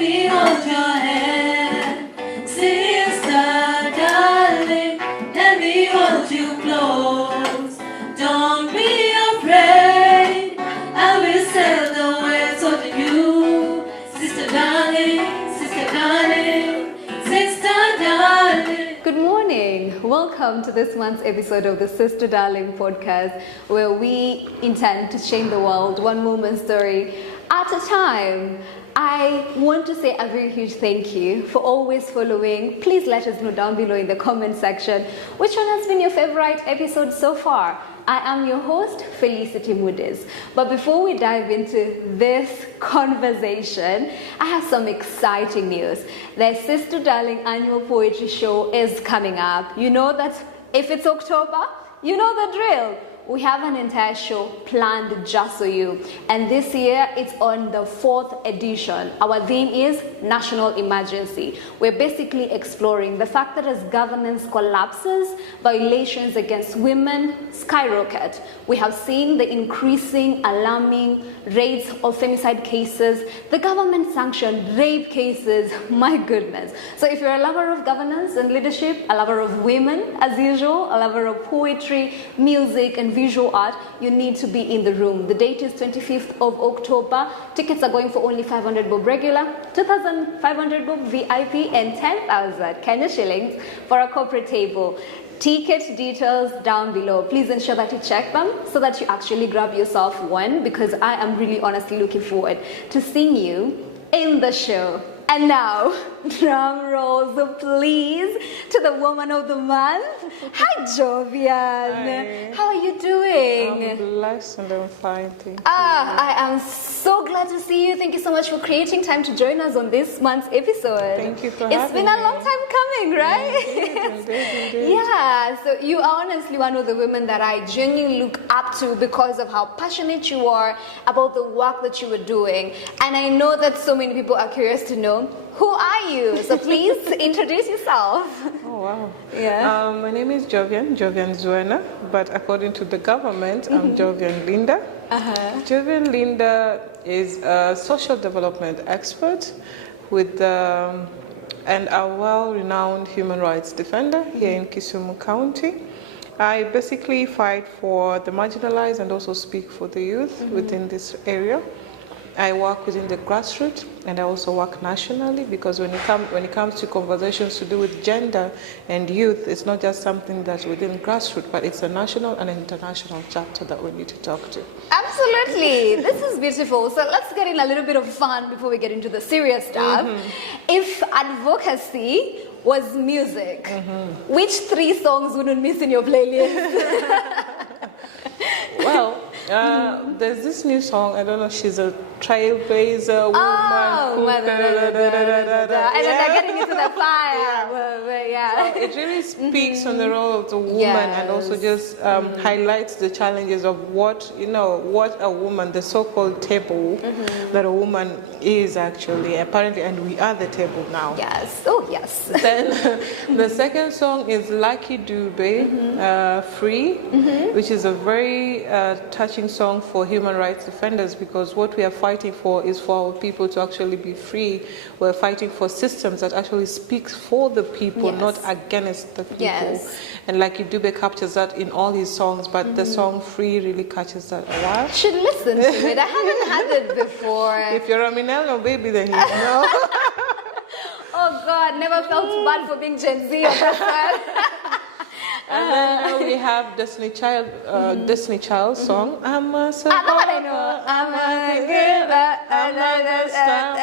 me hold your hand. Sister, darling, let me hold you close. Don't be afraid, I will sail the waves of you. Sister, darling, sister, darling, sister, darling. Good morning. Welcome to this month's episode of the Sister Darling podcast, where we intend to change the world one woman's story at a time. I want to say a very huge thank you for always following. Please let us know down below in the comment section which one has been your favorite episode so far. I am your host, Felicity Moody's. But before we dive into this conversation, I have some exciting news. The Sister Darling annual poetry show is coming up. You know that if it's October, you know the drill. We have an entire show planned just for you. And this year, it's on the 4th edition. Our theme is National Emergency. We're basically exploring the fact that as governance collapses, violations against women skyrocket. We have seen the increasing alarming rates of femicide cases, the government-sanctioned rape cases. My goodness. So if you're a lover of governance and leadership, a lover of women, as usual, a lover of poetry, music, and visual art, you need to be in the room. The date is 25th of October. Tickets are going for only 500 bob regular, 2,500 bob VIP, and 10,000 Kenya shillings for a corporate table. Ticket details down below. Please ensure that you check them so that you actually grab yourself one, because I am really honestly looking forward to seeing you in the show. And now, drum rolls, please, to the woman of the month. Hi, Jovian. Hi. How are you doing? I'm blessed and I'm fine, thank you. I am so glad to see you. Thank you so much for creating time to join us on this month's episode. Thank you for It's having been a me. long time coming, right? Indeed. Yeah, so you are honestly one of the women that I genuinely look up to because of how passionate you are about the work that you are doing. And I know that so many people are curious to know, who are you? So please introduce yourself. Oh, wow. Yeah. My name is Jovian Zuena, but according to the government, I'm Jovian Linda. Jovian Linda is a social development expert with and a well-renowned human rights defender here in Kisumu County. I basically fight for the marginalized and also speak for the youth within this area. I work within the grassroots and I also work nationally, because when it comes to conversations to do with gender and youth, it's not just something that's within grassroots, but it's a national and international chapter that we need to talk to. Absolutely. This is beautiful. So let's get in a little bit of fun before we get into the serious stuff. If advocacy was music, which 3 songs wouldn't miss in your playlist? Well, there's this new song, I don't know, she's a trailblazer woman. Oh, and then they're getting into the fire. So it really speaks on the role of the woman and also just highlights the challenges of what a woman, the so-called table that a woman is actually, apparently, and we are the table now. Yes. Oh, yes. Then the second song is Lucky Dube, Free, which is a very touching song for human rights defenders, because what we are fighting for is for our people to actually be free. We're fighting for systems that actually speaks for the people, not against the people. Yes. And Lucky Dube captures that in all his songs, but the song Free really catches that a lot. Should listen to it. I haven't had it before. If you're a Minello baby, then you know. Oh God, never felt bad for being Gen Z. And then we have Destiny Child song. I'm a survivor. That one I know. I'm a giver. I'm not a star.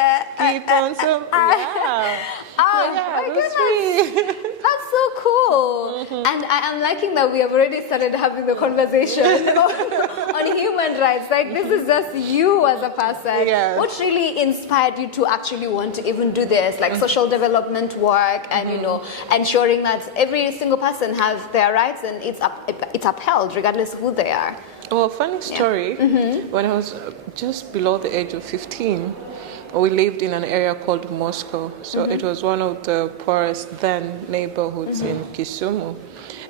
Keep on surviving. Oh Yeah, my that's goodness. free. That's so cool. And I am liking that we have already started having the conversation on human rights. Like, this is just you as a person. Yes. What really inspired you to actually want to even do this, like social development work, and ensuring that every single person has their rights and it's upheld regardless of who they are? Well, funny story. When I was just below the age of 15, we lived in an area called Moscow. So it was one of the poorest then neighborhoods in Kisumu.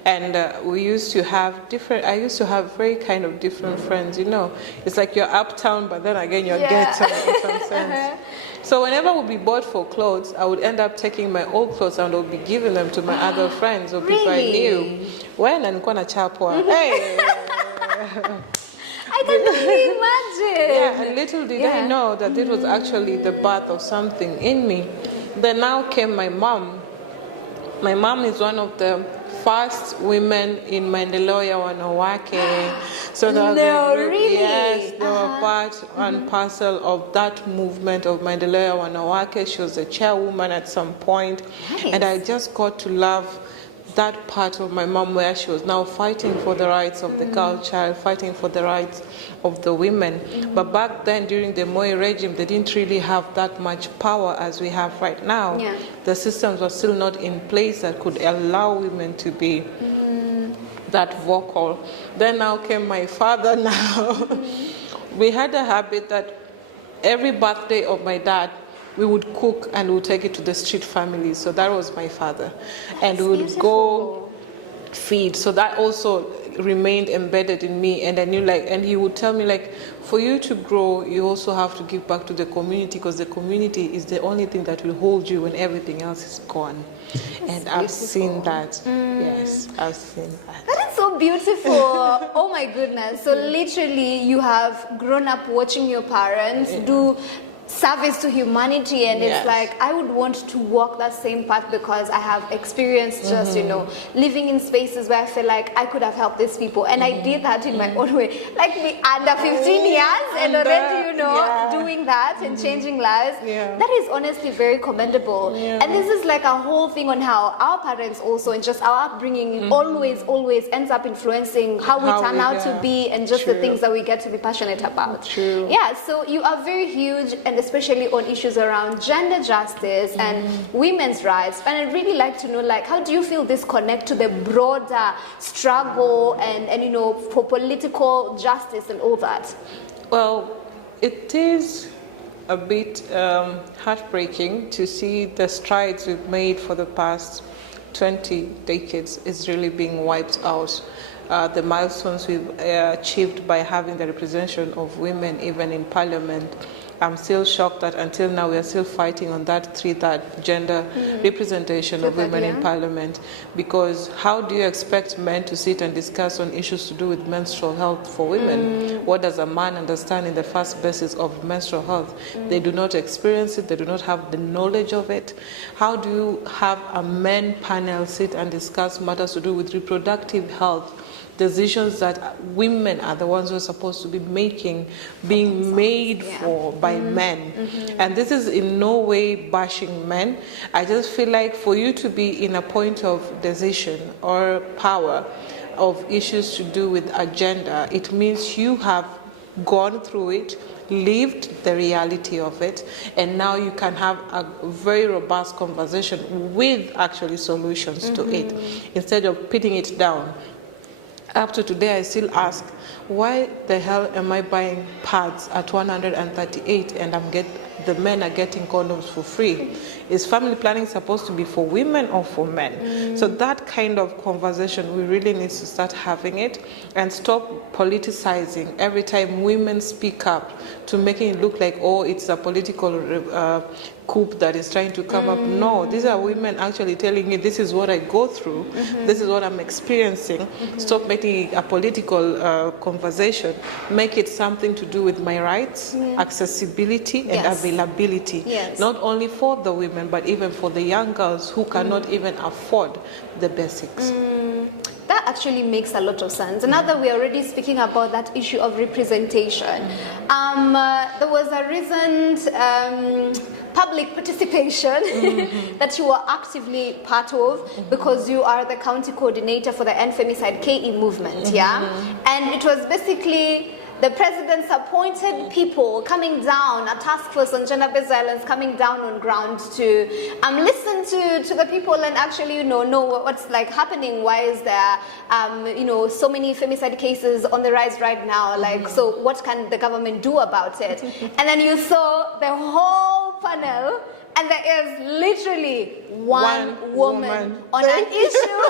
And we used to have different, I used to have very kind of different friends, you know. It's like you're uptown, but then again you're ghetto in some sense. So whenever we'd be bored for clothes, I would end up taking my old clothes and I would be giving them to my other friends or people I knew. When I'm gonna chapwa, hey. I can only imagine. Yeah, and little did I know that it was actually the birth of something in me. Then now came my mom. My mom is one of the first women in Maendeleo Wanawake. So really? Yes, they were part and parcel of that movement of Maendeleo Wanawake. She was a chairwoman at some point. Nice. And I just got to love that part of my mom where she was now fighting for the rights of the girl child, fighting for the rights of the women. But back then, during the Moi regime, they didn't really have that much power as we have right now. Yeah. The systems were still not in place that could allow women to be that vocal. Then now came my father now. We had a habit that every birthday of my dad, we would cook and we would take it to the street family. So that was my father. And we would go feed. So that also remained embedded in me. And I knew and he would tell me for you to grow, you also have to give back to the community because the community is the only thing that will hold you when everything else is gone. And I've seen that. Yes, I've seen that. That is so beautiful. Oh my goodness. So literally you have grown up watching your parents do service to humanity, and it's like I would want to walk that same path because I have experienced just living in spaces where I feel like I could have helped these people, and I did that in my own way, like me under 15 years and already doing that and changing lives. That is honestly very commendable. And this is like a whole thing on how our parents also and just our upbringing always ends up influencing how we turn out to be and just the things that we get to be passionate about. So you are very huge, and especially on issues around gender justice and women's rights. And I'd really like to know, how do you feel this connect to the broader struggle and for political justice and all that? Well, it is a bit heartbreaking to see the strides we've made for the past 20 decades is really being wiped out. The milestones we've achieved by having the representation of women even in parliament. I'm still shocked that until now we are still fighting on that 3/3 gender representation of women in parliament, because how do you expect men to sit and discuss on issues to do with menstrual health for women? What does a man understand in the first basis of menstrual health? They do not experience it, they do not have the knowledge of it. How do you have a men panel sit and discuss matters to do with reproductive health? Decisions that women are the ones who are supposed to be making, being made for by men. And this is in no way bashing men. I just feel like for you to be in a point of decision or power of issues to do with agenda, it means you have gone through it, lived the reality of it, and now you can have a very robust conversation with actually solutions to it, instead of putting it down. Up to today, I still ask, why the hell am I buying pads at 138 and the men are getting condoms for free? Is family planning supposed to be for women or for men? So that kind of conversation, we really need to start having it and stop politicizing every time women speak up to making it look like, oh, it's a political coup that is trying to come up. No, these are women actually telling me, this is what I go through, this is what I'm experiencing. Stop making it a political conversation. Make it something to do with my rights, accessibility, and availability. Not only for the women, but even for the young girls who cannot even afford the basics. That actually makes a lot of sense. And now that we're already speaking about that issue of representation, there was a recent public participation that you were actively part of, because you are the county coordinator for the End Femicide KE movement, And it was basically the president's appointed people coming down, a task force on gender-based violence coming down on ground to listen to the people and actually know what's happening. Why is there so many femicide cases on the rise right now? So what can the government do about it? And then you saw the whole panel, and there is literally one woman on an issue.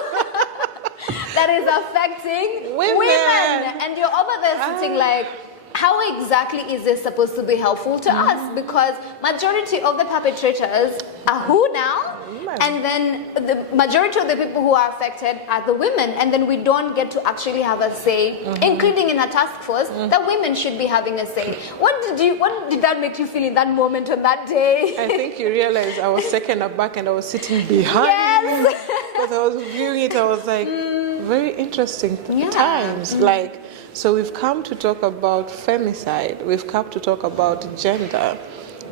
that is affecting Women. And you're over there sitting like, how exactly is this supposed to be helpful to us? Because majority of the perpetrators are who now? And then the majority of the people who are affected are the women, and then we don't get to actually have a say, including in a task force, that women should be having a say. What did that make you feel in that moment on that day? I think you realized I was taken aback and I was sitting behind you. Because I was viewing it, I was like, very interesting times. Like, so we've come to talk about femicide, we've come to talk about gender,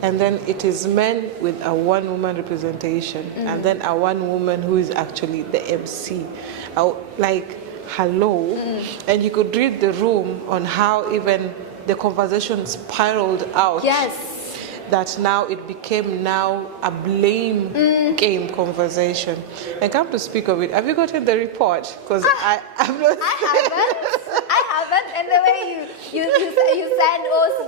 and then it is men with a one-woman representation, and then a one woman who is actually the MC. Like, hello. And you could read the room on how even the conversation spiraled out. Yes. That now it became now a blame game conversation. And come to speak of it, have you gotten the report? Because I'm not. I haven't. And the way you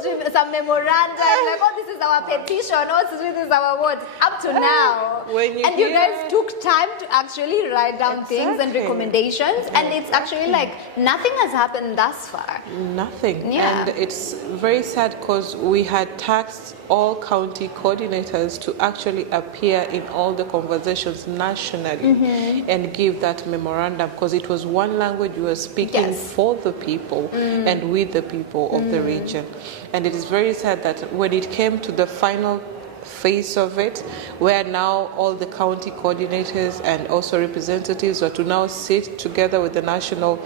send some memoranda, like, oh, this is our petition, oh, this is our what, up to now. You guys took time to actually write down things and recommendations, and it's actually like nothing has happened thus far. Nothing. Yeah. And it's very sad because we had tasked all county coordinators to actually appear in all the conversations nationally and give that memorandum, because it was one language we were speaking for the people and with the people of the region. And it is very sad that when it came to the final phase of it, where now all the county coordinators and also representatives are to now sit together with the national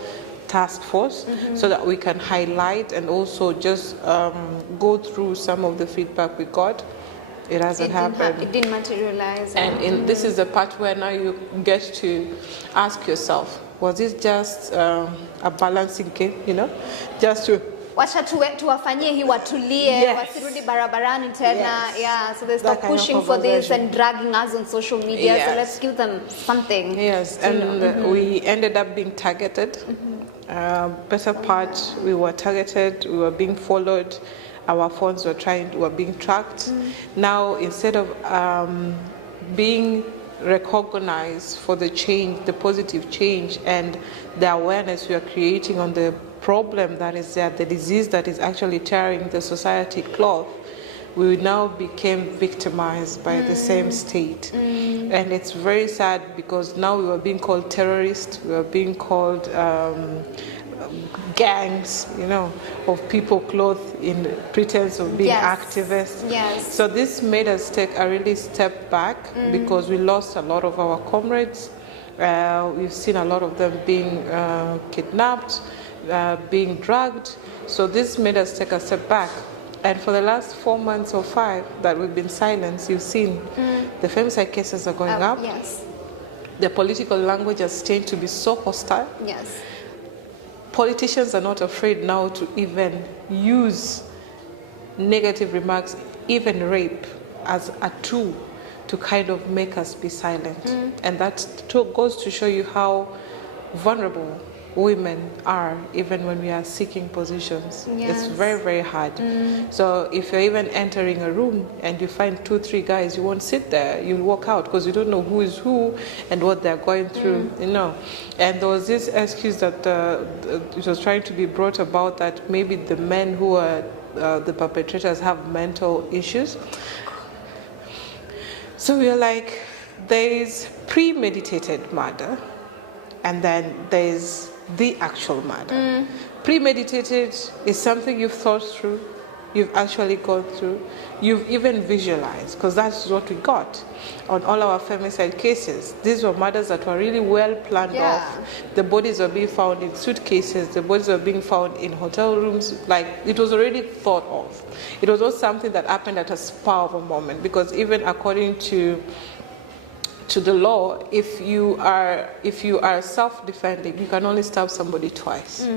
task force so that we can highlight and also just go through some of the feedback we got. It hasn't happened. It didn't materialize. And this is the part where now you get to ask yourself, was it just a balancing game, just to wacha tuwafanyie hii watulie, wasirudi barabarani tena. Yeah, so they stop pushing for this and dragging us on social media. So let's give them something. Yes, and we ended up being targeted. Better part, we were targeted, we were being followed, our phones were being tracked. Now, instead of being recognized for the change, the positive change, and the awareness we are creating on the problem that is there, the disease that is actually tearing the society cloth, we now became victimized by the same state. And it's very sad because now we were being called terrorists, we were being called gangs, of people clothed in pretense of being activists. Yes. So this made us take a really step back because we lost a lot of our comrades. We've seen a lot of them being kidnapped, being dragged. So this made us take a step back. And for the last 4 months or 5 that we've been silenced, you've seen the femicide cases are going up. Yes. The political language has changed to be so hostile. Yes. Politicians are not afraid now to even use negative remarks, even rape, as a tool to kind of make us be silent. And that goes to show you how vulnerable women are, even when we are seeking positions. It's very, very hard. So if you're even entering a room and you find 2, 3 guys, you won't sit there, you'll walk out because you don't know who is who and what they're going through, And there was this excuse that it was trying to be brought about that maybe the men who are the perpetrators have mental issues. So we're like, there's premeditated murder and then there's the actual murder. Premeditated is something you've thought through, you've actually gone through, you've even visualized, because that's what we got on all our femicide cases. These were murders that were really well planned off. The bodies were being found in suitcases, the bodies were being found in hotel rooms, like it was already thought of. It was not something that happened at a spur of a moment, because even according to the law, if you are self-defending, you can only stab somebody twice.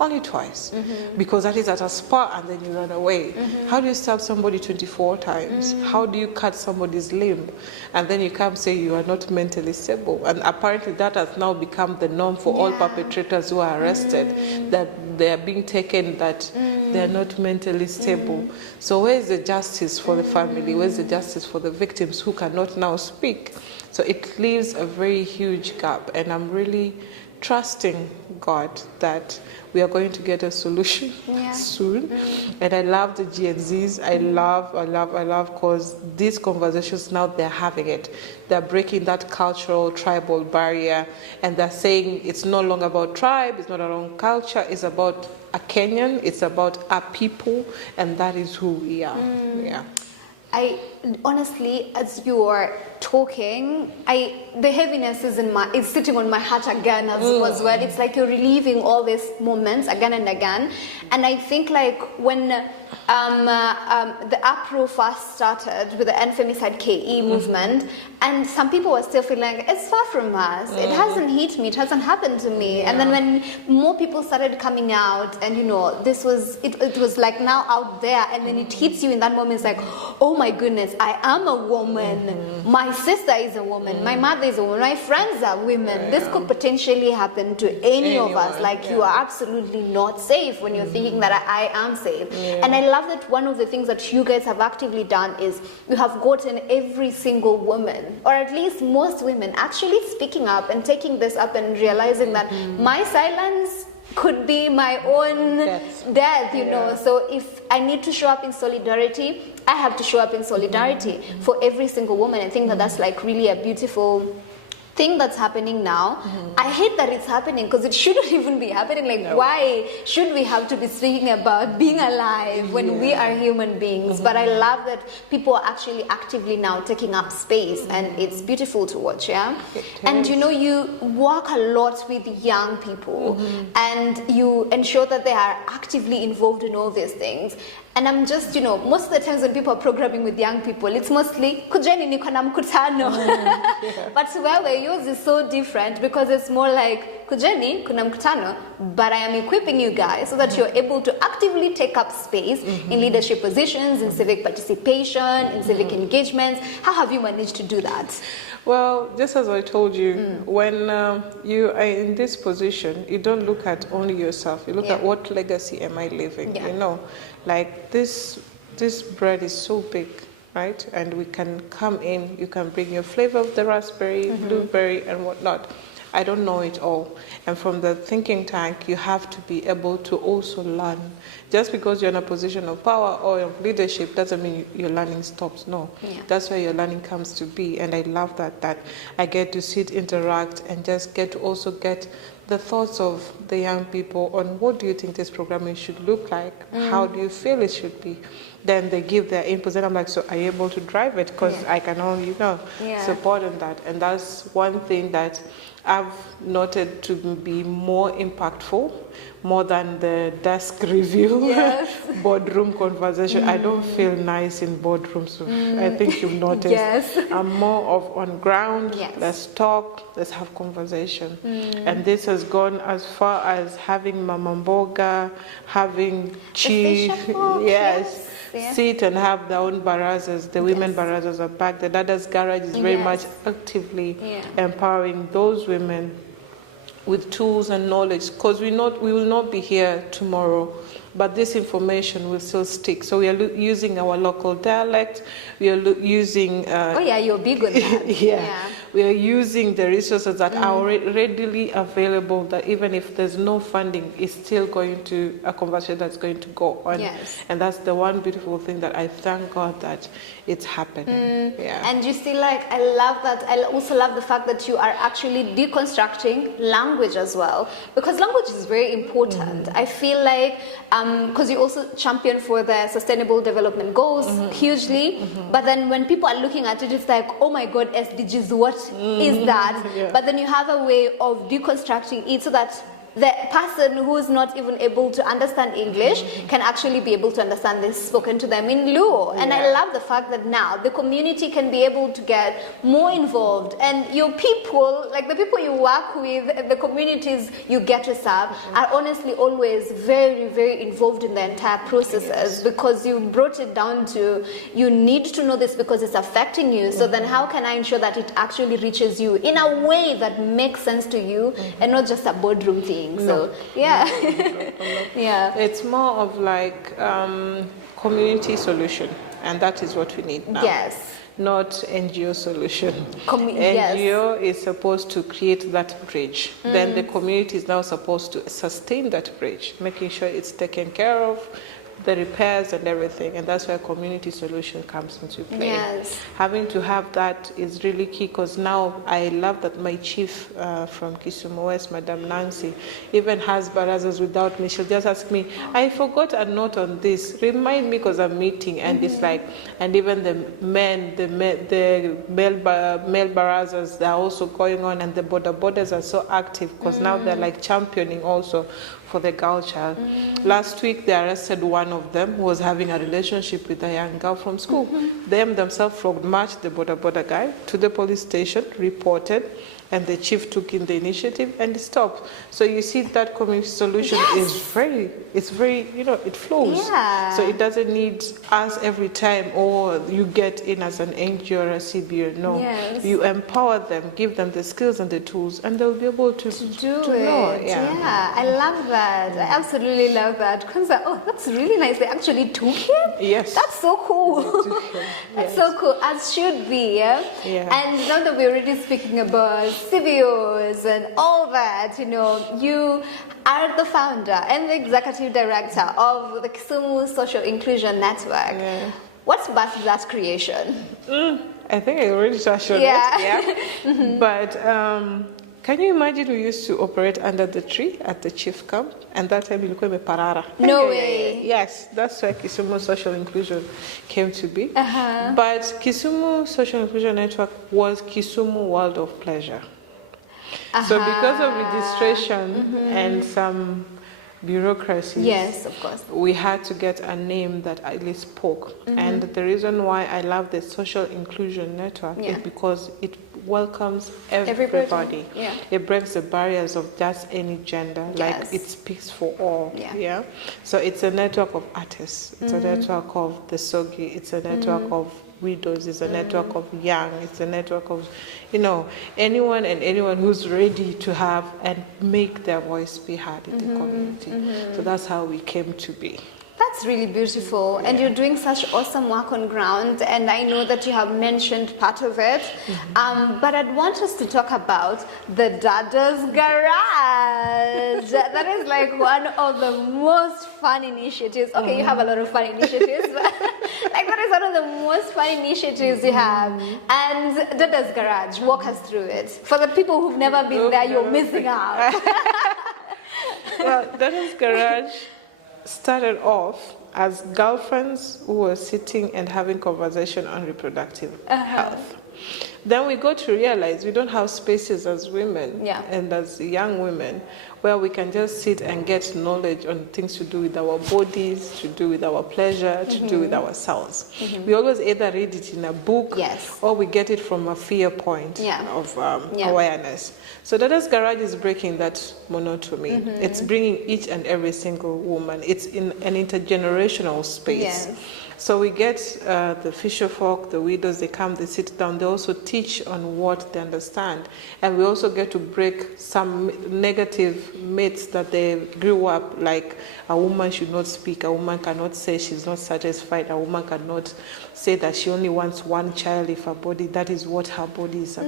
Only twice. Because that is at a spur and then you run away. How do you stab somebody 24 times? How do you cut somebody's limb? And then you come say you are not mentally stable. And apparently that has now become the norm for all perpetrators who are arrested, that they are being taken, that they are not mentally stable. So where is the justice for the family? Where is the justice for the victims who cannot now speak? So it leaves a very huge gap, and I'm really trusting God that we are going to get a solution soon. And I love the Gen Zs. I love, because these conversations now they're having it. They're breaking that cultural, tribal barrier, and they're saying it's no longer about tribe, it's not our own culture, it's about a Kenyan, it's about our people, and that is who we are. Yeah. I honestly, as you are talking, the heaviness is sitting on my heart again as well. It's like you're reliving all these moments again and again. And I think like when the uproar first started with the End Femicide KE movement, and some people were still feeling like it's far from us. It hasn't hit me. It hasn't happened to me. And then when more people started coming out, and this was it was like now out there, and then it hits you in that moment. It's like, oh my goodness, I am a woman. My sister is a woman. My mother is a woman. My friends are women. This could potentially happen to anyone of us. Like you are absolutely not safe when you're thinking that I am safe. And I love that one of the things that you guys have actively done is you have gotten every single woman, or at least most women, actually speaking up and taking this up and realizing that my silence could be my own death, you know. So if I need to show up in solidarity, I have to show up in solidarity for every single woman. I think that that's like really a beautiful thing that's happening now. I hate that it's happening because it shouldn't even be happening. Like, why should we have to be speaking about being alive when we are human beings? But I love that people are actually actively now taking up space, and it's beautiful to watch. And you work a lot with young people, and you ensure that they are actively involved in all these things. And I'm just, most of the times when people are programming with young people, it's mostly, kujeni niko na mkutano. But wewe, yours is so different because it's more like, kujeni kuna mkutano, but I am equipping you guys so that you're able to actively take up space in leadership positions, in civic participation, in civic engagements. How have you managed to do that? Well, just as I told you, when you are in this position, you don't look at only yourself. You look at what legacy am I leaving, Like this bread is so big, right? And we can come in, you can bring your flavor of the raspberry, blueberry, and whatnot. I don't know it all. And from the thinking tank, you have to be able to also learn. Just because you're in a position of power or of leadership doesn't mean your learning stops. No, that's where your learning comes to be. And I love that I get to sit, interact, and just get to also get the thoughts of the young people on what do you think this programming should look like? How do you feel it should be? Then they give their inputs, and I'm like, so are you able to drive it? Because I can only, support on that. And that's one thing that I've noted to be more impactful, more than the desk review, boardroom conversation. I don't feel nice in boardrooms. I think you've noticed. I'm more of on ground. Let's talk, let's have conversation. And this has gone as far as having mama mboga, having chief, sit and have their own barazas. The women barazas are back. The Dada's Garage is very much actively empowering those women with tools and knowledge, because we will not be here tomorrow, but this information will still stick. So we are using our local dialect. We are using. You're big on that. We are using the resources that are readily available. That even if there's no funding, it's still going to a conversation that's going to go on. And that's the one beautiful thing that I thank God that it's happening. And you see, like, I love that. I also love the fact that you are actually deconstructing language as well, because language is very important. I feel like because you also champion for the Sustainable Development Goals hugely, but then when people are looking at it, it's like, oh my God, SDGs, what is that? But then you have a way of deconstructing it so that the person who is not even able to understand English can actually be able to understand this spoken to them in Luo. And I love the fact that now the community can be able to get more involved, and your people, like the people you work with, the communities you get to serve, are honestly always very, very involved in the entire processes, because you brought it down to, you need to know this because it's affecting you. So then how can I ensure that it actually reaches you in a way that makes sense to you and not just a boardroom thing? So it's more of like community solution, and that is what we need now. not NGO solution. Yes. NGO is supposed to create that bridge. Then the community is now supposed to sustain that bridge, making sure it's taken care of, the repairs and everything, and that's where community solution comes into play. Yes. Having to have that is really key, because now I love that my chief from Kisumu West, Madam Nancy, even has barazas without me. She'll just ask me, I forgot a note on this, remind me, because I'm meeting, and it's like, and even the male barazas, they're also going on, and the borders are so active, because now they're like championing also for the girl child. Last week they arrested one of them who was having a relationship with a young girl from school. Them themselves marched the border guy to the police station, reported, and the chief took in the initiative and it stopped. So you see that community solution is very, it flows. Yeah. So it doesn't need us every time, or you get in as an NGO or a CBO. No, you empower them, give them the skills and the tools, and they'll be able to do it. know. Yeah, I love that. I absolutely love that. Oh, that's really nice. They actually took him? Yes. That's so cool. That's so cool, as should be. Yeah? And now that we're already speaking about CBOs and all that, you are the founder and the executive director of the Kisumu Social Inclusion Network. Yeah. What's birthed that creation? I think I already touched on it. Yeah. But can you imagine we used to operate under the tree at the chief camp, and that time ilikuwa imeparara. No way. Yes, that's where Kisumu Social Inclusion came to be. But Kisumu Social Inclusion Network was Kisumu World of Pleasure. So because of registration and some bureaucracies, yes, of course, we had to get a name that at least spoke. And the reason why I love the Social Inclusion Network is because it welcomes everybody. Yeah. It breaks the barriers of just any gender. Like it speaks for all. Yeah. So it's a network of artists. It's a network of the Sogi. It's a network of widows. It's a network of young. It's a network of, anyone and anyone who's ready to have and make their voice be heard in the community. So that's how we came to be. That's really beautiful, and you're doing such awesome work on ground, and I know that you have mentioned part of it, but I'd want us to talk about the Dada's Garage. That is like one of the most fun initiatives. Okay, you have a lot of fun initiatives, but like that is one of the most fun initiatives you have. And Dada's Garage, walk us through it. For the people who've never been there, you're missing out. Well, Dada's Garage started off as girlfriends who were sitting and having conversation on reproductive health. Then we got to realize we don't have spaces as women and as young women where we can just sit and get knowledge on things to do with our bodies, to do with our pleasure, to do with ourselves. We always either read it in a book or we get it from a fear point of awareness. So Dada's Garage is breaking that monotony. It's bringing each and every single woman. It's in an intergenerational space. So we get the fisher folk, the widows, they come, they sit down, they also teach on what they understand. And we also get to break some negative myths that they grew up, like a woman should not speak, a woman cannot say she's not satisfied, a woman cannot say that she only wants one child if her body, that is what her body is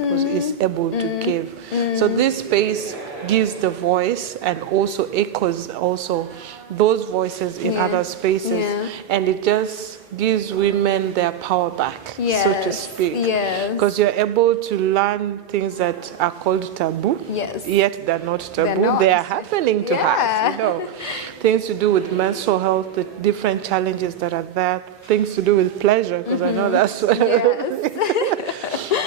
able to give. So this space gives the voice and also echoes also those voices in other spaces, and it just gives women their power back, so to speak. Because you're able to learn things that are called taboo, yet they're not taboo. They are happening to us. Things to do with menstrual health, the different challenges that are there, things to do with pleasure, because I know that's what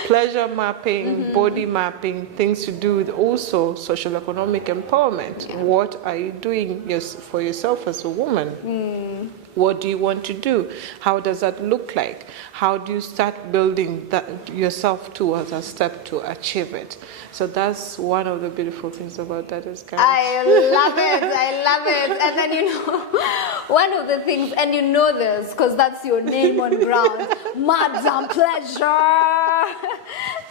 pleasure mapping, body mapping, things to do with also social economic empowerment. What are you doing for yourself as a woman? What do you want to do? How does that look like? How do you start building that yourself too as a step to achieve it? So that's one of the beautiful things about that is I love it. I love it. And then, one of the things, and you know this because that's your name on ground, Madam Pleasure.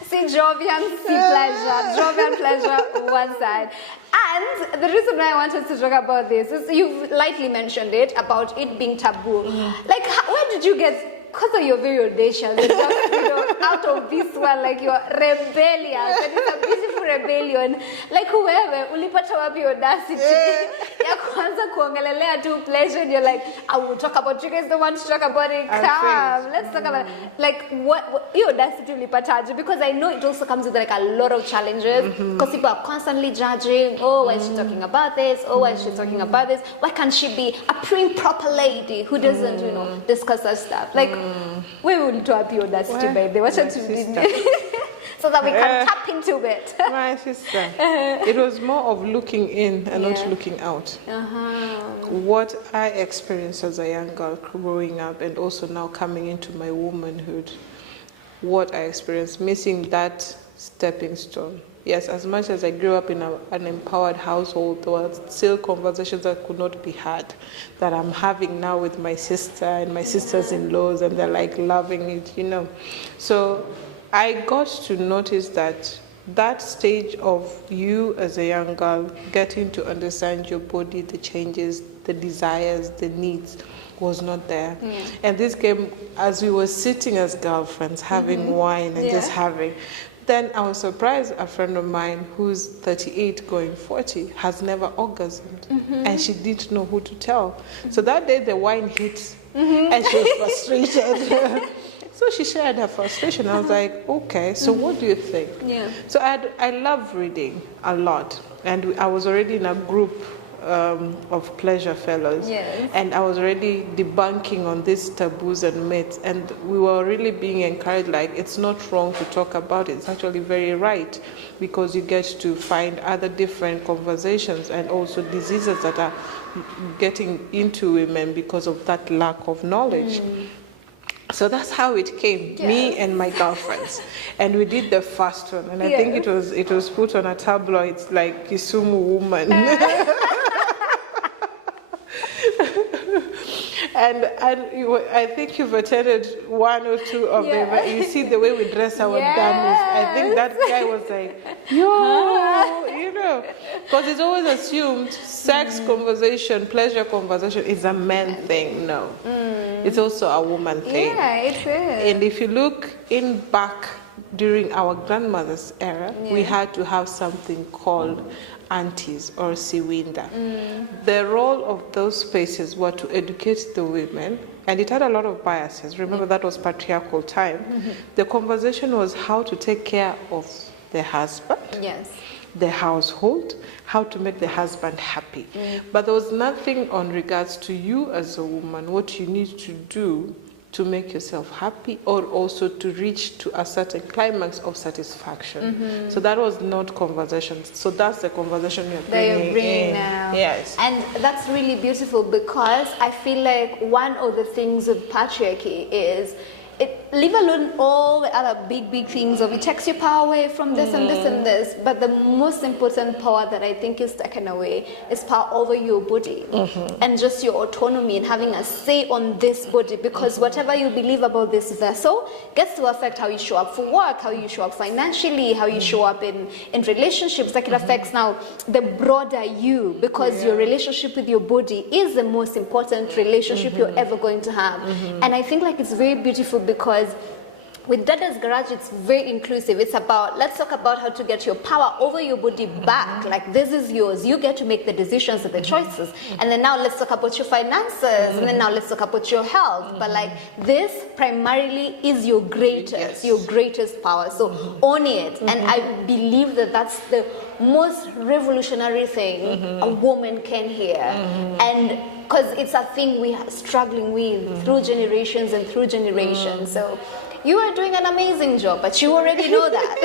See Jovian, see pleasure. Jovian pleasure, one side. And the reason why I wanted to talk about this is you've lightly mentioned it, about it being taboo. Like, where did you get because you're very audacious, and just, out of this one, like you're rebellious, and it's a beautiful rebellion. Like whoever, ulipata wapi audacity, ya kwanza kuongelelea tu pleasure, and you're like, I will talk about you guys don't want to talk about it. Come, let's talk about it. Like what your audacity ulipataje? Because I know it also comes with like a lot of challenges, because people are constantly judging. Oh, why is she talking about this? Oh, why is she talking about this? Why can't she be a prim proper lady who doesn't, discuss that stuff? Like, we will do up your audacity, baby. What should we do? So that we can tap into it. My sister, it was more of looking in and not looking out. What I experienced as a young girl growing up, and also now coming into my womanhood, what I experienced, missing that stepping stone. Yes, as much as I grew up in an empowered household, there were still conversations that could not be had that I'm having now with my sister and my sisters-in-laws, and they're like loving it, So I got to notice that stage of you as a young girl getting to understand your body, the changes, the desires, the needs, was not there. And this came as we were sitting as girlfriends, having wine and just having. Then I was surprised, a friend of mine who's 38 going 40 has never orgasmed, and she didn't know who to tell. So that day the wine hit, and she was frustrated. So she shared her frustration. I was like, okay, so what do you think? So I love reading a lot, and I was already in a group of pleasure fellows, and I was already debunking on these taboos and myths, and we were really being encouraged, like, it's not wrong to talk about it, it's actually very right, because you get to find other different conversations and also diseases that are getting into women because of that lack of knowledge. So that's how it came, me and my girlfriends. And we did the first one, and I think it was put on a tabloid, like Kisumu Woman. And I think you've attended one or two of them. You see the way we dress our dummies. I think that guy was like, because it's always assumed sex conversation, pleasure conversation is a man thing. No, it's also a woman thing. Yeah, it is. And if you look back during our grandmother's era, we had to have something called aunties or siwinda. The role of those spaces were to educate the women, and it had a lot of biases. Remember, that was patriarchal time. The conversation was how to take care of the husband, the household, how to make the husband happy. But there was nothing on regards to you as a woman, what you need to do to make yourself happy, or also to reach to a certain climax of satisfaction. So that was not conversation. So that's the conversation you're bringing in. Now. Yes. And that's really beautiful, because I feel like one of the things with patriarchy is, leave alone all the other big things of it takes your power away from this and this and this, but the most important power that I think is taken away is power over your body and just your autonomy and having a say on this body, because whatever you believe about this vessel gets to affect how you show up for work, how you show up financially, how you show up in relationships. Like, it affects now the broader you, because your relationship with your body is the most important relationship you're ever going to have. And I think like it's very beautiful, because with Dada's Garage, it's very inclusive. It's about, let's talk about how to get your power over your body back. Like, this is yours. You get to make the decisions and the choices. And then now let's talk about your finances. And then now let's talk about your health. But like, this primarily is your greatest power. So own it. And I believe that that's the most revolutionary thing a woman can hear. And because it's a thing we are struggling with through generations and through generations. So you are doing an amazing job, but you already know that.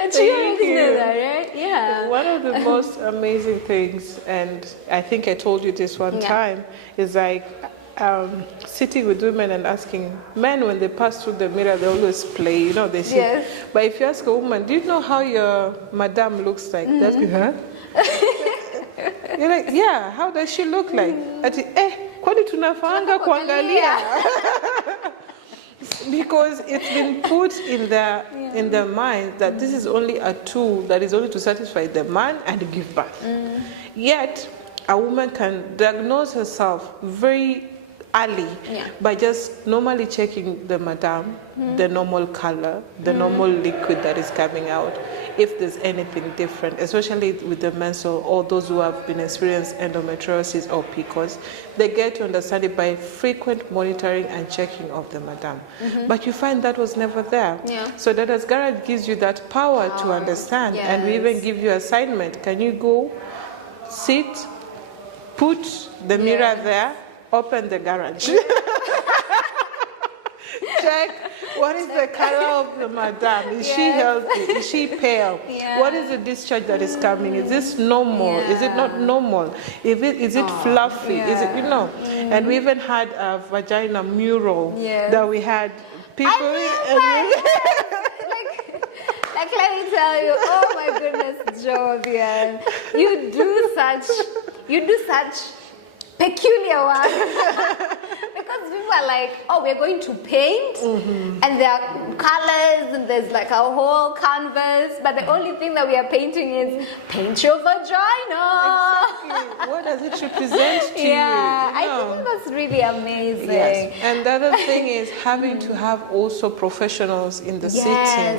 And you already know that, right? Yeah. One of the most amazing things, and I think I told you this one time, is like sitting with women and asking men, when they pass through the mirror, they always play, they see. Yes. But if you ask a woman, do you know how your madam looks like? That's huh? You're like, yeah, how does she look like? Kwani tunafanga kuangalia? Because it's been put in their mind that this is only a tool that is only to satisfy the man and give birth. Yet, a woman can diagnose herself very early by just normally checking the madam, the normal color, the normal liquid that is coming out, if there's anything different, especially with the menstrual or those who have been experienced endometriosis or PCOS, they get to understand it by frequent monitoring and checking of the madam. But you find that was never there. So that as garage gives you that power to understand, and we even give you assignment. Can you go, sit, put the mirror there, open the garage. Check what is the color of the madam. Is she healthy? Is she pale? What is the discharge that is coming? Is this normal? Is it not normal? Is it fluffy? Is it, And we even had a vagina mural that we had people. Like, let me tell you, oh my goodness, Jovian, you do such peculiar work. Because people are like, oh, we're going to paint, and there are colors, and there's like a whole canvas, but the only thing that we are painting is paint your vagina. Exactly. What does it represent to you? I think that's really amazing. Yes. And the other thing is having to have also professionals in the sitting.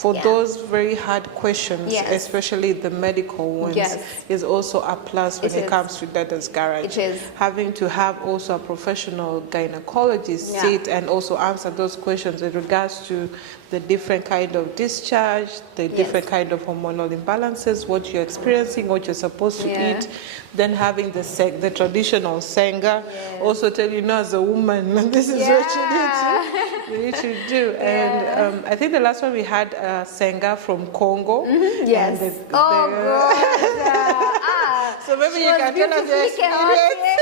For those very hard questions, especially the medical ones, is also a plus when it comes to Dada's Garage. Having to have also a professional gynecologist sit and also answer those questions in regards to the different kind of discharge, the different kind of hormonal imbalances, what you're experiencing, what you're supposed to eat. Then having the traditional senga, also tell you, as a woman, this is what you need to do. And I think the last one we had senga from Congo. So maybe you can tell us your experience.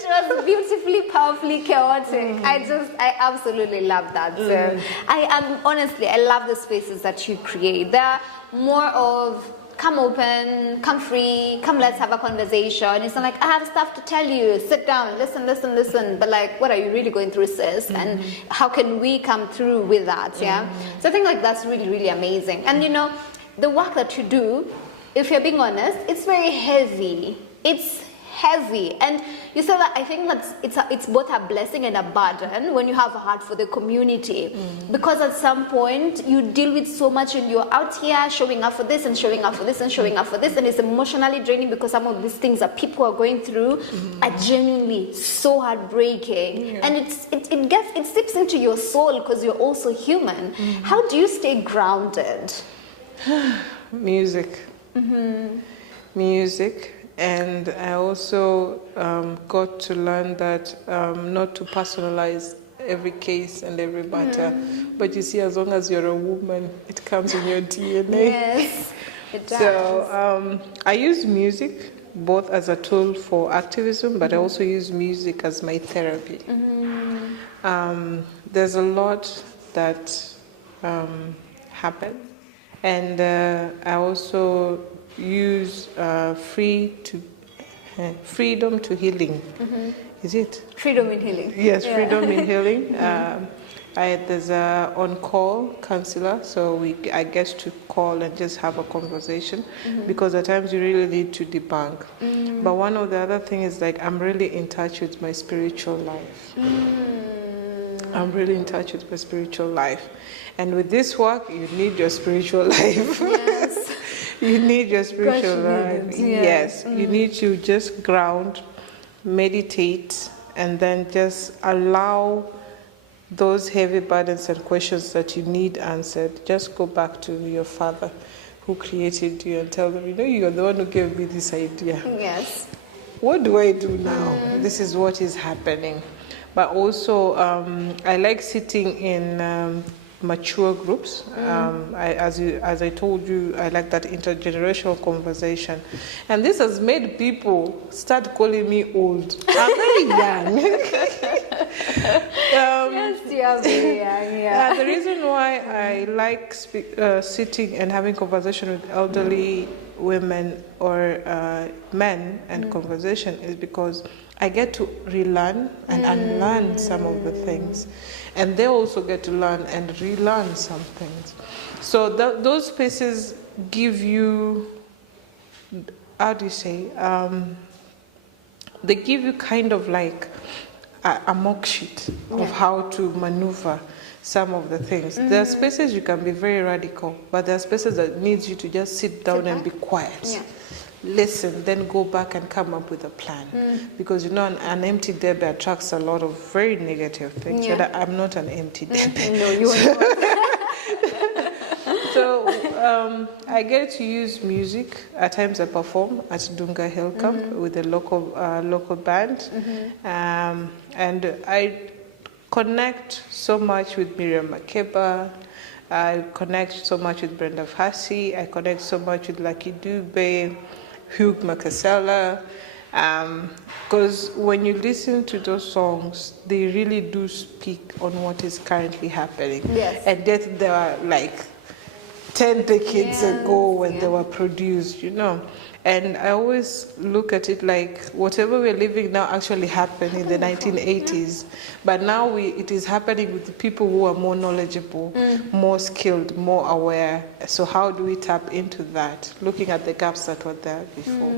She was beautifully, powerfully chaotic. I absolutely love that. So I love the spaces that you create. They're more of come open, come free, come let's have a conversation. It's not like, I have stuff to tell you, sit down, listen. But like, what are you really going through, sis? And how can we come through with that, So I think like that's really, really amazing. And the work that you do, if you're being honest, it's very heavy. It's heavy. And you said that I think that it's both a blessing and a burden when you have a heart for the community. Because at some point you deal with so much and you're out here showing up for this and showing up for this and showing up for this, and it's emotionally draining because some of these things that people are going through are genuinely so heartbreaking. And it seeps into your soul because you're also human. How do you stay grounded? Music. Music. And I also got to learn that not to personalize every case and every matter. But you see, as long as you're a woman, it comes in your DNA. Yes, it does. So I use music both as a tool for activism, but I also use music as my therapy. There's a lot that happens. And I also use freedom to healing. Is it? Freedom in healing. Yes, freedom in healing. There's a on-call counselor, so I get to call and just have a conversation because at times you really need to debunk. But one of the other things is like I'm really in touch with my spiritual life. I'm really in touch with my spiritual life. And with this work, you need your spiritual life. Yes. You need your spiritual life. Yes. You need to just ground, meditate, and then just allow those heavy burdens and questions that you need answered. Just go back to your Father who created you and tell them, you're the one who gave me this idea. Yes. What do I do now? This is what is happening. But also, I like sitting in mature groups. As I told you, I like that intergenerational conversation. And this has made people start calling me old. I'm very young. Yes, you are very young, the reason why I like sitting and having conversation with elderly women or men and conversation is because I get to relearn and unlearn some of the things. And they also get to learn and relearn some things. So those spaces give you, how do you say, they give you kind of like a mock sheet of how to maneuver some of the things. There are spaces you can be very radical, but there are spaces that needs you to just sit down and be quiet. Listen, then go back and come up with a plan. Because an empty debe attracts a lot of very negative things. And I'm not an empty debe. No, you are not. So I get to use music. At times I perform at Dunga Hill Camp with a local band. And I connect so much with Miriam Makeba. I connect so much with Brenda Fassi. I connect so much with Lucky Dube, Hugh Makasela. Because when you listen to those songs, they really do speak on what is currently happening. And that they are like 10 decades ago when they were produced, And I always look at it like whatever we're living now actually happened in the 1980s. But now it is happening with the people who are more knowledgeable, more skilled, more aware. So how do we tap into that? Looking at the gaps that were there before.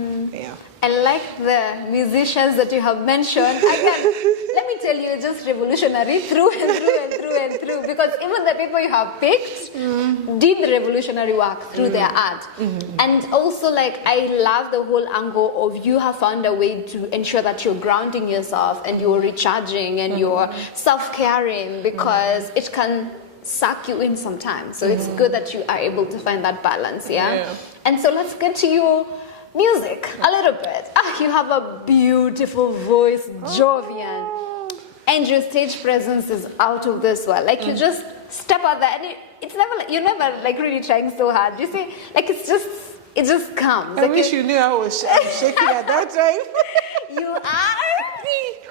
I like the musicians that you have mentioned. Again, let me tell you, it's just revolutionary through and through and through and through. Because even the people you have picked did the revolutionary work through their art. And also, like, I love the whole angle of you have found a way to ensure that you're grounding yourself and you're recharging and you're self-caring, because it can suck you in sometimes. So it's good that you are able to find that balance, And so let's get to your music a little bit. You have a beautiful voice, Jovian. And your stage presence is out of this world. Like, you just step out there and it's never like, you're never like really trying so hard. You see, like, it just comes. I wish you knew I was shaking at that time. You are.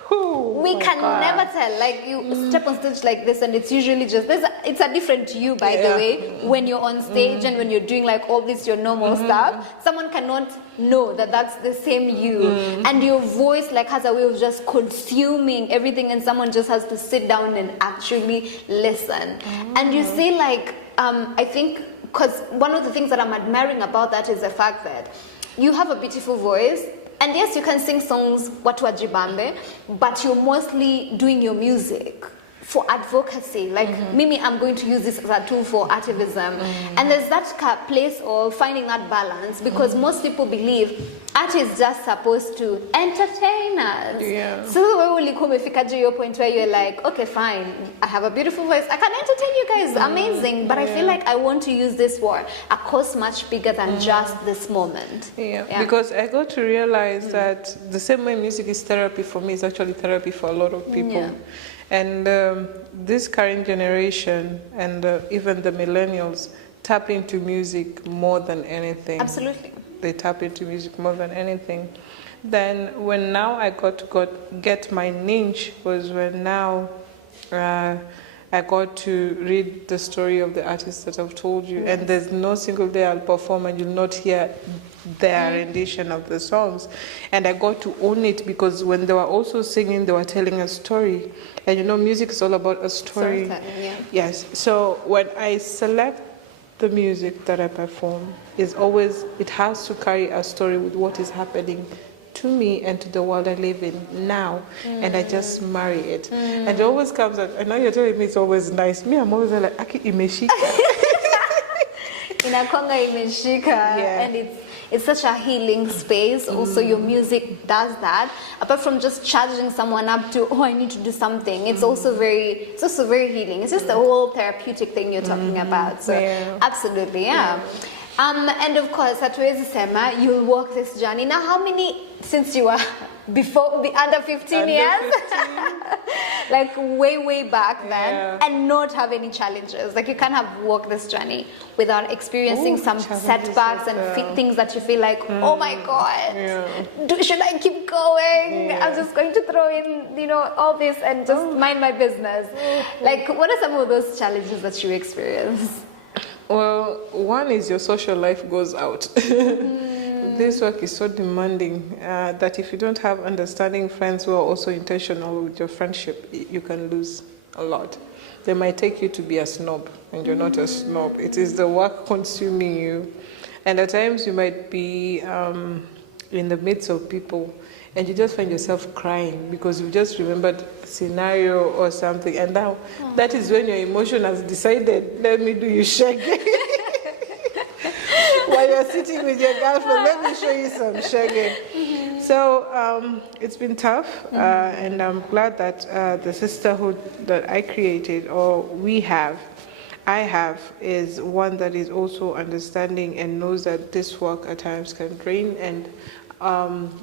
We can never tell. Like, you step on stage like this, and it's usually just it's a different you, by the way. When you're on stage and when you're doing like all this your normal stuff, someone cannot know that that's the same you. And your voice like has a way of just consuming everything, and someone just has to sit down and actually listen. And you see, like, I think, because one of the things that I'm admiring about that is the fact that you have a beautiful voice. And yes, you can sing songs watu wajibambe, but you're mostly doing your music for advocacy. Like, Mimi, I'm going to use this as a tool for activism. And there's that place of finding that balance, because most people believe art is just supposed to entertain us. So when will you come to your point where you're like, okay, fine, I have a beautiful voice, I can entertain you guys, amazing, but I feel like I want to use this for a cause much bigger than just this moment. Because I got to realize that the same way music is therapy for me, it's actually therapy for a lot of people. And this current generation and even the millennials tap into music more than anything. Absolutely. They tap into music more than anything. Then when now I got to get my niche was when now I got to read the story of the artists that I've told you. And there's no single day I'll perform and you'll not hear their rendition of the songs. And I got to own it, because when they were also singing, they were telling a story. And music is all about a story. Yes. So when I select the music that I perform, it has to carry a story with what is happening to me and to the world I live in now. And I just marry it. And it always comes out, I know you're telling me it's always nice. Me, I'm always like, Aki imeshika. Inakonga imeshika. And it's such a healing space. Also, your music does that. Apart from just charging someone up to, I need to do something. It's also very healing. It's just the whole therapeutic thing you're talking about. So, absolutely, and of course, hatuwezi sema you'll walk this journey. Now, how many, since you were under 15 years? Like way back then, and not have any challenges. Like, you can't have walked this journey without experiencing some setbacks and things that you feel like, oh my God, should I keep going? I'm just going to throw in, all this and just mind my business. Like, what are some of those challenges that you experience? Well, one is your social life goes out. This work is so demanding that if you don't have understanding friends who are also intentional with your friendship, you can lose a lot. They might take you to be a snob, and you're not a snob. It is the work consuming you. And at times you might be in the midst of people, and you just find yourself crying because you just remembered a scenario or something, and now that is when your emotion has decided, let me do you shagging. While you're sitting with your girlfriend, let me show you some shagging. So it's been tough, and I'm glad that the sisterhood that I created, or I have, is one that is also understanding and knows that this work at times can drain. And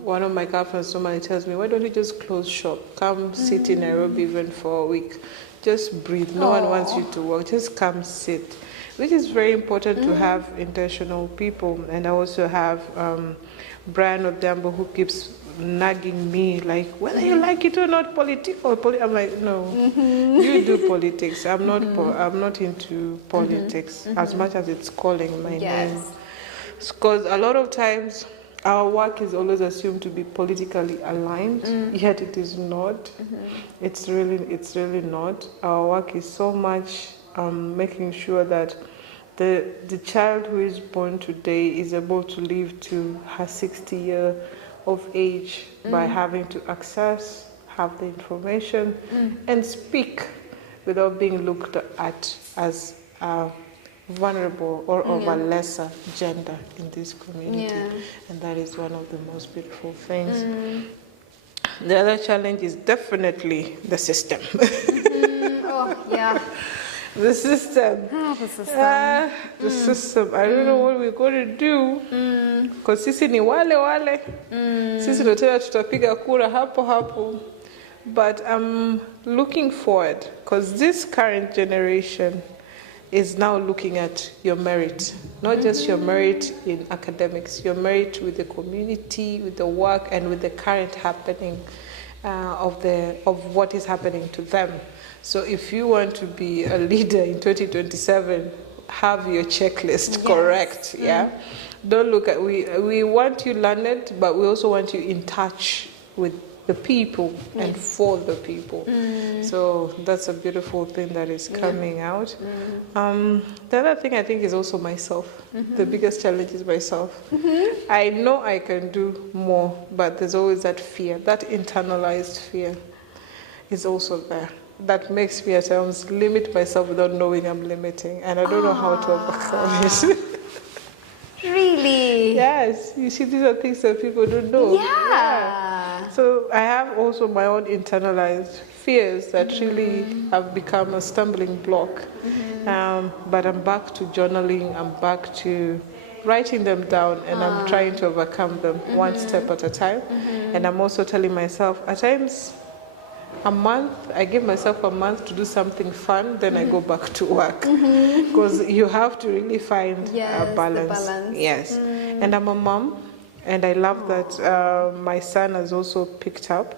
one of my girlfriends normally tells me, why don't you just close shop? Come sit in Nairobi even for a week. Just breathe. No one wants you to work. Just come sit. Which is very important to have intentional people. And I also have Brian Odambo, who keeps nagging me, like, whether you like it or not, I'm like, no, you do politics. I'm not into politics as much as it's calling my name. Because a lot of times our work is always assumed to be politically aligned, yet it is not. It's really not. Our work is so much making sure that the child who is born today is able to live to her 60 year of age by having to access, have the information, and speak without being looked at as vulnerable or of a lesser gender in this community. And that is one of the most beautiful things. The other challenge is definitely the system. The system. The system. I don't know what we're going to do. Because sisi ni wale. Sisi ndo tena tutapiga kura hapo. But I'm looking forward, because this current generation is now looking at your merit. Not just your merit in academics, your merit with the community, with the work, and with the current happening of what is happening to them. So if you want to be a leader in 2027, have your checklist correct. Don't look at, we want you learned, but we also want you in touch with the people and for the people. So that's a beautiful thing that is coming out. The other thing I think is also myself. The biggest challenge is myself. I know I can do more, but there's always that fear, that internalized fear is also there. That makes me at times limit myself without knowing I'm limiting, and I don't know how to overcome it. Really? Yes, you see, these are things that people don't know. So I have also my own internalized fears that really have become a stumbling block. But I'm back to journaling, I'm back to writing them down, and I'm trying to overcome them one step at a time. And I'm also telling myself, at times, I give myself a month to do something fun, then I go back to work. Because you have to really find a balance. And I'm a mom, and I love that my son has also picked up.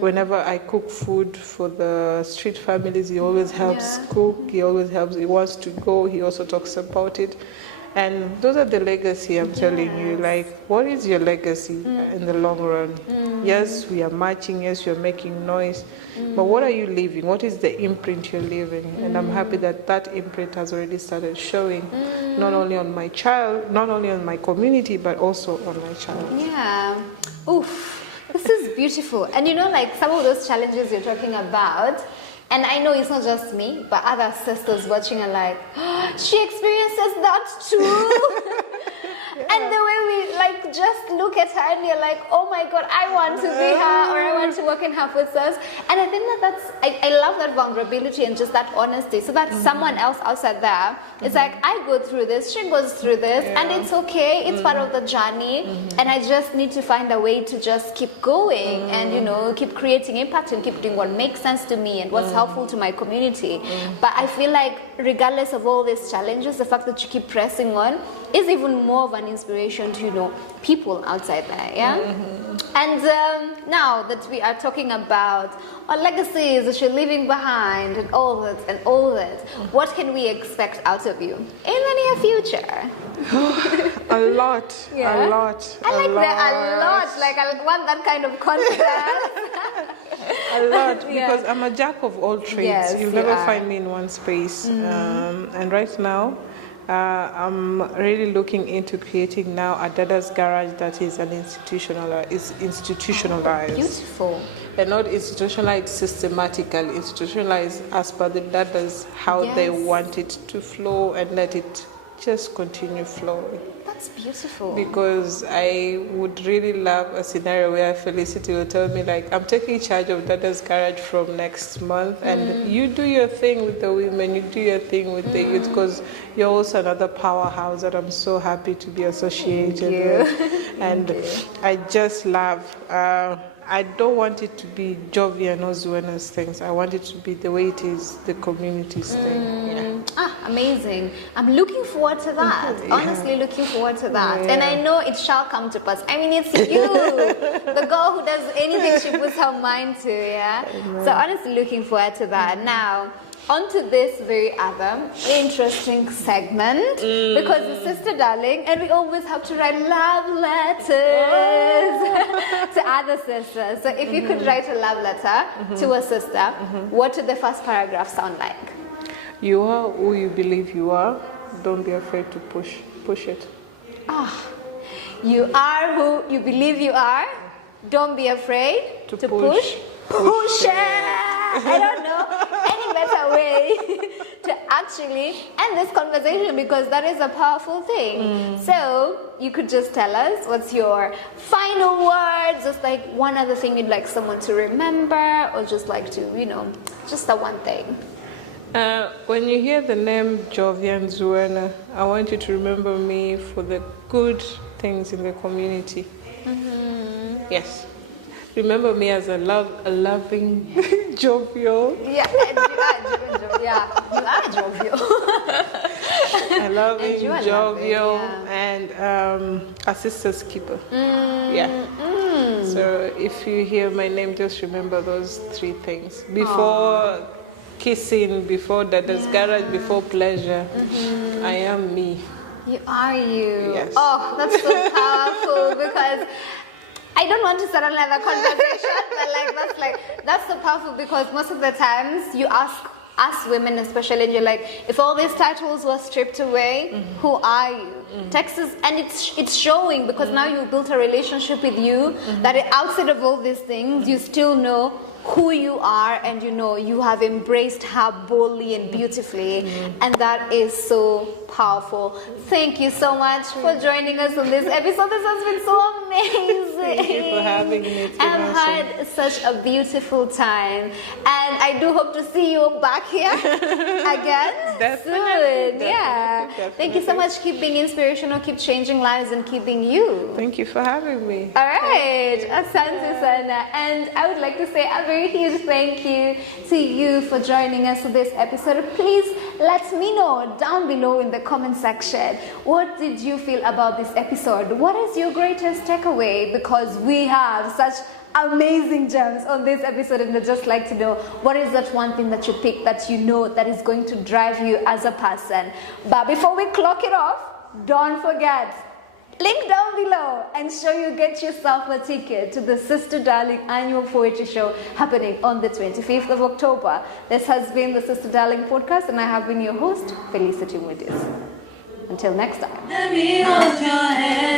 Whenever I cook food for the street families, he always helps cook, he always helps, he wants to go, he also talks about it. And those are the legacy I'm telling you. Like, what is your legacy in the long run? Yes, we are marching, yes, you're making noise, but what are you leaving? What is the imprint you're leaving? And I'm happy that that imprint has already started showing, not only on my child, not only on my community, but also on my child. Oof, this is beautiful. And you know, like some of those challenges you're talking about, and I know it's not just me, but other sisters watching are like, oh, she experiences that too. And the way we like just look at her and you're like, oh my God, I want to be her, or I want to work in her footsteps. And I think I love that vulnerability and just that honesty, so that someone else outside there, it's like, I go through this, she goes through this, and it's okay, it's part of the journey, and I just need to find a way to just keep going and, you know, keep creating impact and keep doing what makes sense to me and what's helpful to my community. But I feel like regardless of all these challenges, the fact that you keep pressing on is even more of an inspiration to, you know, people outside there, And now that we are talking about our legacies that you're leaving behind and all that, what can we expect out of you in the near future? A lot. I want that kind of confidence. A lot, because I'm a jack of all trades. You'll never find me in one space. And right now, I'm really looking into creating now a Dada's Garage that is institutionalized. Beautiful. And not institutionalized systematically, institutionalized as per the Dadas, how they want it to flow and let it just continue flowing. That's beautiful. Because I would really love a scenario where Felicity will tell me, like, I'm taking charge of Dada's Garage from next month, and you do your thing with the women, you do your thing with the youth, because you're also another powerhouse that I'm so happy to be associated with. And I just love, I don't want it to be Jovian or Zuena's things. I want it to be the way it is, the community's thing. Amazing. I'm looking forward to that. Honestly, looking forward to that. And I know it shall come to pass. I mean, it's you, the girl who does anything she puts her mind to, So honestly, looking forward to that. Now, on to this very other interesting segment, because the Sister Darling, and we always have to write love letters to other sisters. So if you could write a love letter to a sister, what would the first paragraph sound like? You are who you believe you are. Don't be afraid to push it. You are who you believe you are. Don't be afraid to push it. I don't know any better way to actually end this conversation, because that is a powerful thing. So you could just tell us what's your final words, just like one other thing you'd like someone to remember, or just like to, just the one thing. When you hear the name Jovian Zuena, I want you to remember me for the good things in the community. Yes. Remember me as a loving, jovial. Yeah, and you are jovial. A loving, jovial, loving, and a sister's keeper. So if you hear my name, just remember those three things. Before KSIN, before Dada's Garage, before pleasure, I am me. You are you. Yes. Oh, that's so powerful, because I don't want to start another conversation, but that's so powerful, because most of the times you ask us women especially, and you're like, if all these titles were stripped away, who are you? Texas, and it's showing, because now you built a relationship with you that outside of all these things, you still know who you are, and you have embraced her boldly and beautifully, and that is so powerful. Thank you so much for joining us on this episode. This has been so amazing. Thank you for having me. I've had such a beautiful time, and I do hope to see you back here again soon. Definitely. Thank you so much. Keep being inspirational, keep changing lives, and keep being you. Thank you for having me. All right, Asante Sana, and I would like to say a very huge thank you to you for joining us for this episode. Please let me know down below in the comment section, what did you feel about this episode? What is your greatest takeaway? Because we have such amazing gems on this episode, and I'd just like to know, what is that one thing that you pick that that is going to drive you as a person? But before we clock it off, don't forget, link down below, and sure you get yourself a ticket to the Sister Darling annual poetry show happening on the 25th of October. This has been the Sister Darling podcast, and I have been your host, Felicity Moody's. Until next time. Let me hold your hand.